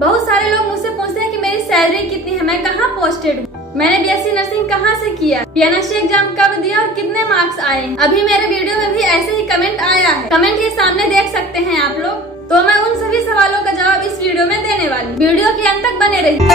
बहुत सारे लोग मुझसे पूछते हैं कि मेरी सैलरी कितनी है, मैं कहाँ पोस्टेड हूँ, मैंने बीएससी नर्सिंग कहाँ से किया, पीएनएसटी एग्जाम कब दिया और कितने मार्क्स आए। अभी मेरे वीडियो में भी ऐसे ही कमेंट आया है, कमेंट के सामने देख सकते हैं आप लोग। तो मैं उन सभी सवालों का जवाब इस वीडियो में देने वाली, वीडियो के अंत तक बने रहिए।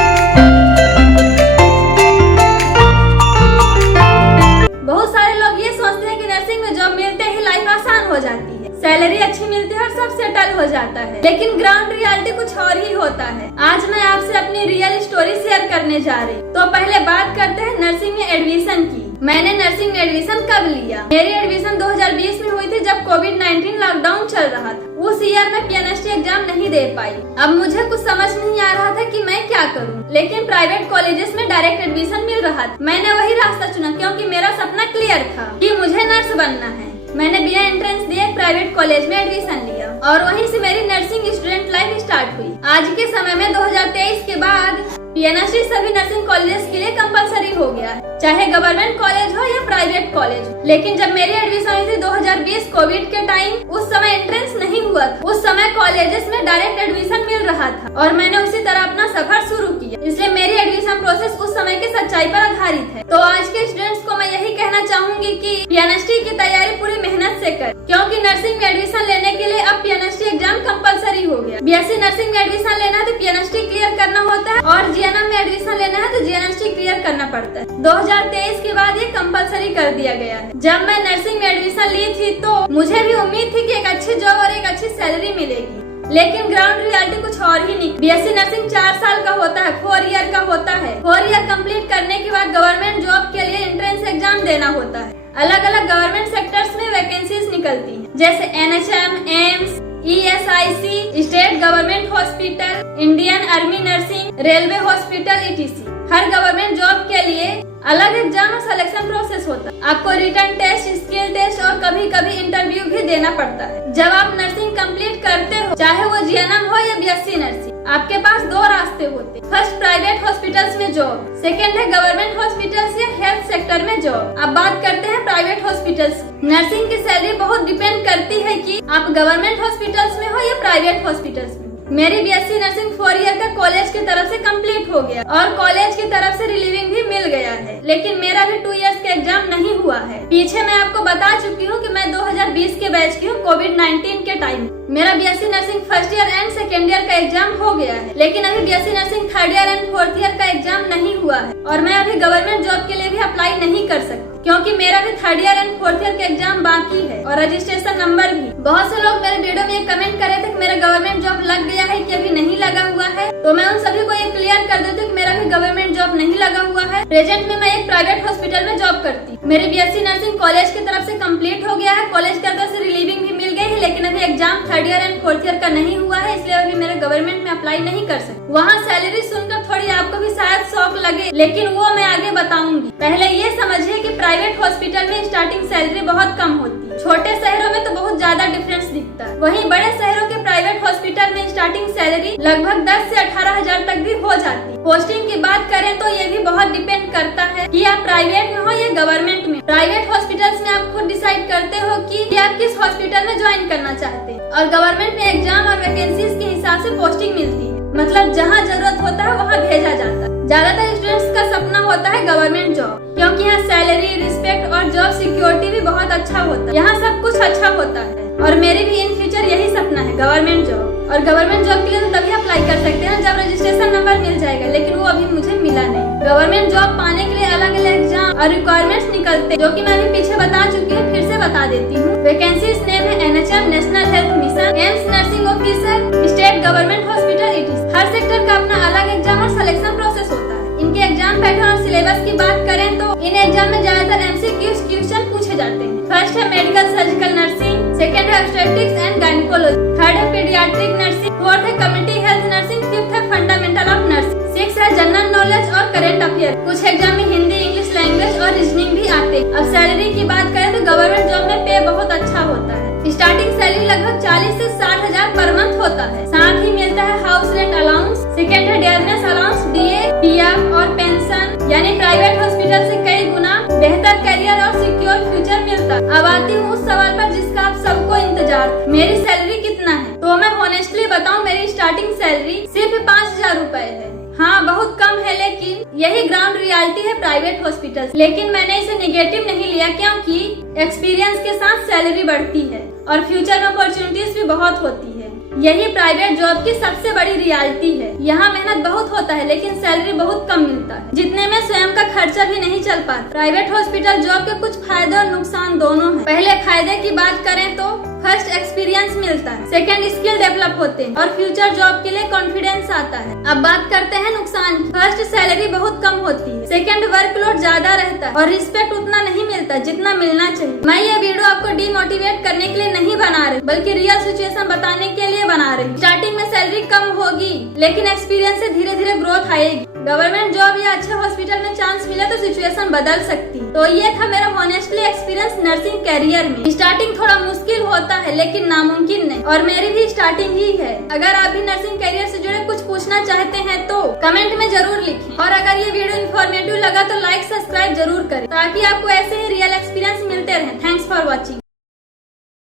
बहुत सारे लोग ये सोचते हैं कि नर्सिंग में जॉब मिलते ही लाइफ आसान हो जाती है, सैलरी अच्छी मिलती है और सब सेटल हो जाता है, लेकिन ग्राउंड रियलिटी कुछ और ही होता है। आज मैं आपसे अपनी रियल स्टोरी शेयर करने जा रही। तो पहले बात करते हैं नर्सिंग में एडमिशन की। मैंने नर्सिंग में एडमिशन कब लिया? मेरी एडमिशन 2020 में हुई थी, जब कोविड-19 लॉकडाउन चल रहा था। उस ईयर में पीएनएसटी एग्जाम नहीं दे पाई। अब मुझे कुछ समझ नहीं आ रहा था कि मैं क्या करूं, लेकिन प्राइवेट कॉलेजेस में डायरेक्ट एडमिशन मिल रहा था। मैंने वही रास्ता चुना क्योंकि मेरा सपना क्लियर था कि मुझे नर्स बनना है। मैंने बिना एंट्रेंस दिए प्राइवेट कॉलेज में एडमिशन लिया और वहीं से मेरी नर्सिंग स्टूडेंट लाइफ स्टार्ट हुई। आज के समय में 2023 के बाद पीएनएसटी सभी नर्सिंग कॉलेजेस के लिए कंपलसरी हो गया है, चाहे गवर्नमेंट कॉलेज हो या प्राइवेट कॉलेज हो। लेकिन जब मेरी एडमिशन हुई थी 2020 कोविड के टाइम, उस समय एंट्रेंस नहीं हुआ था। उस समय कॉलेजेस में डायरेक्ट एडमिशन मिल रहा था और मैंने उसी तरह अपना सफर शुरू किया। इसलिए मेरी एडमिशन प्रोसेस उस समय की सच्चाई पर आधारित है। तो आज के स्टूडेंट्स को मैं यही कहना चाहूंगी कि पीएनएसटी की तैयारी पूरी मेहनत से कर, क्योंकि नर्सिंग में एडमिशन लेने के लिए अब पीएनएसटी एग्जाम कंपलसरी हो गया। बीएससी नर्सिंग में एडमिशन लेना है तो पीएनएसटी क्लियर करना होता है और जीएनएम में एडमिशन लेना है तो जीएनएसटी क्लियर करना पड़ता है। 2023 के बाद ये कंपलसरी कर दिया गया है। जब मैं नर्सिंग में एडमिशन ली थी तो मुझे भी उम्मीद थी कि एक अच्छी जॉब और एक अच्छी सैलरी मिलेगी, लेकिन ग्राउंड रियलिटी कुछ और ही नहीं। बीएससी नर्सिंग 4 साल का होता है, 4 ईयर का होता है। 4 ईयर कंप्लीट करने के बाद गवर्नमेंट जॉब के लिए एंट्रेंस एग्जाम देना होता है। अलग अलग गवर्नमेंट सेक्टर्स में वैकेंसीज निकलती हैं, जैसे NHM, AIIMS, ESIC, state government hospital, Indian army nursing, railway hospital etc। हर गवर्नमेंट जॉब के लिए अलग एग्जाम और सिलेक्शन प्रोसेस होता है। आपको रिटन टेस्ट, स्किल टेस्ट और कभी कभी इंटरव्यू भी देना पड़ता है। जब आप नर्सिंग कंप्लीट करते हो, चाहे वो जीएनएम हो या बीएससी नर्सिंग, आपके पास 2 रास्ते होते हैं। फर्स्ट, प्राइवेट हॉस्पिटल्स में जॉब, सेकंड है गवर्नमेंट हॉस्पिटल्स या हेल्थ सेक्टर में जॉब। अब बात करते हैं प्राइवेट हॉस्पिटल्स। नर्सिंग की सैलरी बहुत डिपेंड करती है कि आप गवर्नमेंट हॉस्पिटल्स में हो या प्राइवेट हॉस्पिटल्स में। मेरी बीएससी नर्सिंग 4 ईयर का कॉलेज की तरफ से कंप्लीट हो गया और कॉलेज की तरफ से रिलीविंग भी मिल गया है, लेकिन मेरा भी 2 इयर्स का एग्जाम नहीं हुआ है। पीछे मैं आपको बता चुकी हूँ कि मैं 2020 के बैच की हूँ। कोविड-19 के टाइम मेरा BSc nursing first year and second year का एग्जाम हो गया है, लेकिन अभी BSc nursing 3rd year and 4th year का एग्जाम नहीं हुआ है और मैं अभी गवर्नमेंट जॉब के लिए भी अप्लाई नहीं कर सकती, क्योंकि मेरा भी 3rd year and 4th year का एग्जाम बाकी है और रजिस्ट्रेशन नंबर भी। बहुत से लोग मेरे वीडियो में ये कमेंट कर रहे थे कि मेरा गवर्नमेंट जॉब लग गया है कि अभी नहीं लगा हुआ है, तो मैं उन सभी को ये क्लियर कर देती हूँ कि मेरा भी गवर्नमेंट जॉब नहीं लगा हुआ है। प्रेजेंट में मैं एक प्राइवेट हॉस्पिटल में जॉब करती हूँ। मेरी बीएससी नर्सिंग कॉलेज की तरफ से कंप्लीट हो गया है, कॉलेज की तरफ से रिलीविंग भी मिल गई है, लेकिन अभी exam 3rd year and 4th year का नहीं हुआ है, इसलिए अभी मेरे गवर्नमेंट में अप्लाई नहीं कर सकती। वहाँ सैलरी सुनकर थोड़ी आपको भी शायद शौक लगे, लेकिन वो मैं आगे बताऊंगी। पहले ये समझिए कि प्राइवेट हॉस्पिटल में स्टार्टिंग सैलरी बहुत कम होती है। छोटे शहरों में तो बहुत ज्यादा डिफरेंस दिखता है, वहीं बड़े शहरों के प्राइवेट हॉस्पिटल में स्टार्टिंग सैलरी लगभग 10 से 18,000 तक भी हो जाती है। पोस्टिंग की बात करें तो ये भी बहुत डिपेंड करता है कि आप प्राइवेट में हो या गवर्नमेंट में। प्राइवेट हॉस्पिटल्स में आप खुद डिसाइड करते हो कि आप किस हॉस्पिटल में ज्वाइन करना चाहते हैं, और गवर्नमेंट में एग्जाम और वैकेंसीज के हिसाब से पोस्टिंग मिलती है, मतलब जहाँ जरूरत होता है वहाँ भेजा जाता है। ज्यादातर स्टूडेंट्स का सपना होता है गवर्नमेंट जॉब, क्योंकि यहाँ सैलरी, रिस्पेक्ट और जॉब सिक्योरिटी भी बहुत अच्छा होता है। यहाँ सब कुछ अच्छा होता है और मेरे भी इन फ्यूचर यही सपना है, गवर्नमेंट जॉब। और गवर्नमेंट जॉब के लिए तो तभी अप्लाई कर सकते हैं जब रजिस्ट्रेशन नंबर मिल जाएगा, लेकिन वो अभी मुझे मिला नहीं। गवर्नमेंट जॉब पाने के लिए अलग अलग एग्जाम और रिक्वायरमेंट्स निकलते हैं, जो कि मैं अभी पीछे बता चुकी हूँ, फिर से बता देती हूँ। वैकेंसीज नेम है NHM, national health mission, AIIMS nursing officer, state government hospital etc। हर सेक्टर का अपना अलग एग्जाम और सिलेक्शन प्रोसेस होता है। इनके एग्जाम पैटर्न और सिलेबस की बात करें तो इन एग्जाम में ज्यादातर एमसीक्यूज क्वेश्चन पूछे जाते हैं। फर्स्ट है मेडिकल सर्जिकल नर्सिंग, सेकंड है ऑब्स्टेट्रिक्स एंड गायनेकोलॉजी, थर्ड है पीडियाट्रिक नर्सिंग, फोर्थ है कम्युनिटी हेल्थ नर्सिंग, फिफ्थ है फंडामेंटल ऑफ नर्सिंग, सिक्स है जनरल नॉलेज और करंट अफेयर। कुछ एग्जाम में हिंदी, इंग्लिश लैंग्वेज और रीजनिंग भी आते हैं। अब सैलरी की बात करें तो गवर्नमेंट जॉब में पे बहुत अच्छा होता है। स्टार्टिंग सैलरी लगभग 40 से 60,000 पर मंथ होता है। साथ ही मिलता है हाउस रेंट अलाउंस, सेकंड है डेयरनेस अलाउंस, डीए, पीएफ और पेंशन, यानी प्राइवेट हॉस्पिटल से कई गुना बेहतर करियर और सिक्योर फ्यूचर मिलता। अब आती हूँ उस सवाल पर जिसका आप सबको इंतजार, मेरी सैलरी कितना है? तो मैं ऑनेस्टली बताऊँ, मेरी स्टार्टिंग सैलरी सिर्फ 5,000 यही ग्राउंड रियलिटी है प्राइवेट हॉस्पिटल। लेकिन मैंने इसे नेगेटिव नहीं लिया, क्योंकि एक्सपीरियंस के साथ सैलरी बढ़ती है और फ्यूचर में अपॉर्चुनिटीज भी बहुत होती है। यही प्राइवेट जॉब की सबसे बड़ी रियलिटी है। यहाँ मेहनत बहुत होता है लेकिन सैलरी बहुत कम मिलता है, जितने में स्वयं का खर्चा भी नहीं चल पाता। प्राइवेट हॉस्पिटल जॉब के कुछ फायदे और नुकसान दोनों हैं। पहले फायदे की बात करें तो फर्स्ट एक्सपीरियंस मिलता है, सेकंड स्किल डेवलप होते हैं और फ्यूचर जॉब के लिए कॉन्फिडेंस आता है। अब बात करते हैं नुकसान की। फर्स्ट सैलरी बहुत कम होती है, सेकंड वर्कलोड ज्यादा रहता है और रिस्पेक्ट उतना नहीं मिलता जितना मिलना चाहिए। मैं ये वीडियो आपको डिमोटिवेट करने के लिए नहीं बना रही, बल्कि रियल सिचुएशन बताने के लिए बना रही। स्टार्टिंग में सैलरी कम होगी लेकिन एक्सपीरियंस से धीरे धीरे ग्रोथ आएगी। गवर्नमेंट जॉब या अच्छे हॉस्पिटल में चांस मिले तो सिचुएशन बदल सकती है। तो ये था मेरा ऑनेस्टली एक्सपीरियंस नर्सिंग करियर में। स्टार्टिंग थोड़ा मुश्किल होता है लेकिन नामुमकिन नहीं, और मेरी भी स्टार्टिंग ही है। अगर आप भी नर्सिंग करियर से जुड़े कुछ पूछना चाहते हैं तो कमेंट में जरूर लिखें, और अगर ये वीडियो इन्फॉर्मेटिव लगा तो लाइक सब्सक्राइब जरूर करें, ताकि आपको ऐसे ही रियल एक्सपीरियंस